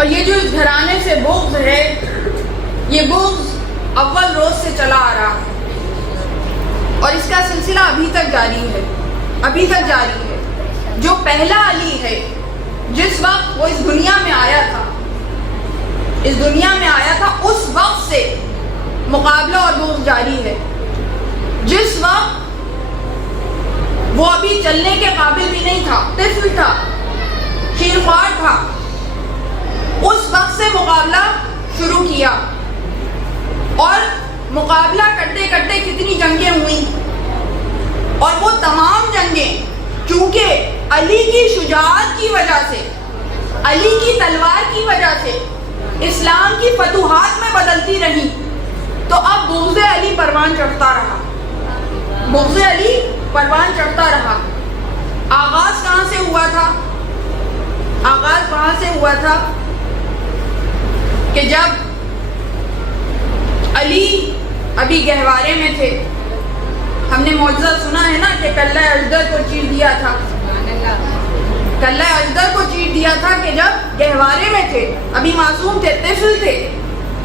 اور یہ جو اس گھرانے سے بغض ہے، یہ بغض اول روز سے چلا آ رہا ہے اور اس کا سلسلہ ابھی تک جاری ہے، ابھی تک جاری ہے۔ جو پہلا علی ہے، جس وقت وہ اس دنیا میں آیا تھا، اس دنیا میں آیا تھا، اس وقت سے مقابلہ اور بغض جاری ہے۔ جس وقت وہ ابھی چلنے کے قابل بھی نہیں تھا، طفل تھا، شیرخوار تھا، اس وقت سے مقابلہ شروع کیا اور مقابلہ کرتے کرتے کتنی جنگیں ہوئیں، اور وہ تمام جنگیں چونکہ علی کی شجاعت کی وجہ سے، علی کی تلوار کی وجہ سے اسلام کی فتوحات میں بدلتی رہی، تو اب بغض علی پروان چڑھتا رہا، بغض علی پروان چڑھتا رہا۔ آغاز کہاں سے ہوا تھا؟ آغاز وہاں سے ہوا تھا کہ جب علی ابھی گہوارے میں تھے۔ ہم نے معجزہ سنا ہے نا کہ کلہ اجدر کو چیر دیا تھا، کلہ اجدر کو چیر دیا تھا کہ جب گہوارے میں تھے، ابھی معصوم تھے، طفل تھے،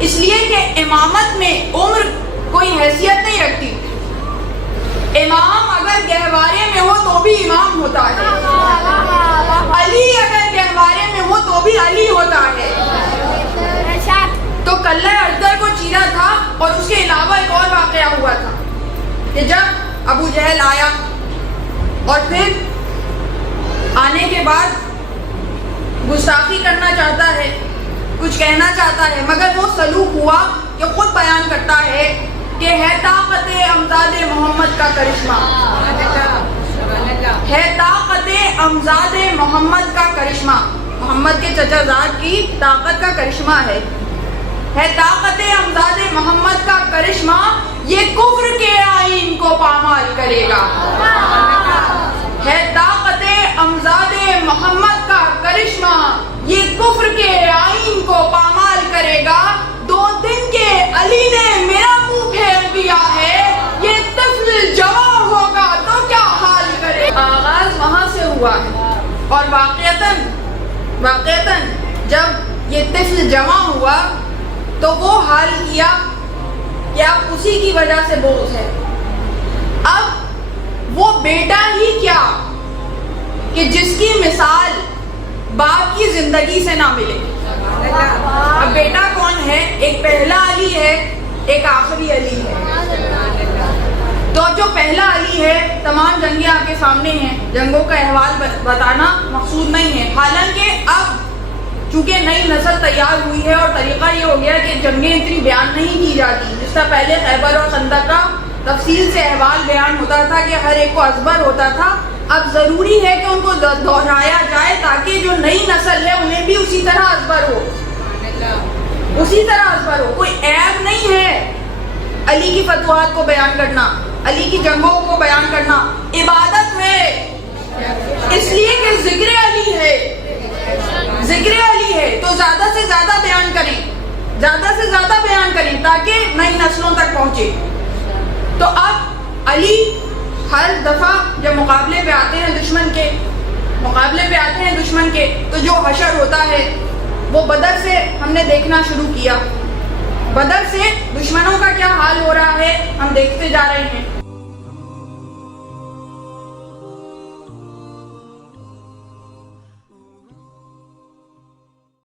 اس لیے کہ امامت میں عمر کوئی حیثیت نہیں رکھتی۔ امام اگر گہوارے میں ہو تو بھی امام ہوتا ہے، علی اگر گہوارے میں ہو تو بھی علی ہوتا ہے۔ تو کلہ اجدر کو چیرا تھا، اور اس کے علاوہ ایک اور واقعہ ہوا تھا کہ جب ابو جہل آیا اور پھر آنے کے بعد گستاخی کرنا چاہتا ہے، کچھ کہنا چاہتا ہے، مگر وہ سلوک ہوا کہ خود بیان کرتا ہے کہ ہے طاقت امزاد محمد کا کرشمہ، ہے طاقت امزاد محمد کا کرشمہ، محمد کے چچا زاد کی طاقت کا کرشمہ ہے طاقت امزاد محمد کا کرشمہ، یہ کفر کے آئین کو پامال کرے گا، ہے طاقت امزاد محمد کا کرشمہ، یہ کفر کے آئین کو پامال کرے گا۔ 2 دن کے علی نے میرا منہ پھیر دیا ہے، یہ طفل جوان ہوگا تو کیا حال کرے۔ آغاز وہاں سے ہوا ہے، اور واقعتاً جب یہ طفل جوان ہوا تو وہ حال کیا کہ اب اسی کی وجہ سے بغض ہے۔ اب وہ بیٹا ہی کیا کہ جس کی مثال باپ کی زندگی سے نہ ملے۔ اب بیٹا کون ہے؟ ایک پہلا علی ہے، ایک آخری علی ہے۔ تو جو پہلا علی ہے، تمام جنگیں آپ کے سامنے ہیں، جنگوں کا احوال بتانا مقصود نہیں ہے، حالانکہ اب چونکہ نئی نسل تیار ہوئی ہے اور طریقہ یہ ہو گیا کہ جنگیں اتنی بیان نہیں کی جاتی، جس طرح پہلے خیبر اور خندق کا تفصیل سے احوال بیان ہوتا تھا کہ ہر ایک کو ازبر ہوتا تھا۔ اب ضروری ہے کہ ان کو دہرایا جائے تاکہ جو نئی نسل ہے انہیں بھی اسی طرح ازبر ہو، اسی طرح ازبر ہو۔ کوئی عیب نہیں ہے علی کی فتوحات کو بیان کرنا، علی کی جنگوں کو بیان کرنا، عبادت ہے، اس لیے کہ ذکر علی ہے، ذکر علی ہے، تو زیادہ سے زیادہ بیان کریں، زیادہ سے زیادہ بیان کریں تاکہ نئی نسلوں تک پہنچے۔ تو اب علی ہر دفعہ جب مقابلے پہ آتے ہیں دشمن کے، تو جو حشر ہوتا ہے وہ بدر سے ہم نے دیکھنا شروع کیا۔ بدر سے دشمنوں کا کیا حال ہو رہا ہے ہم دیکھتے جا رہے ہیں۔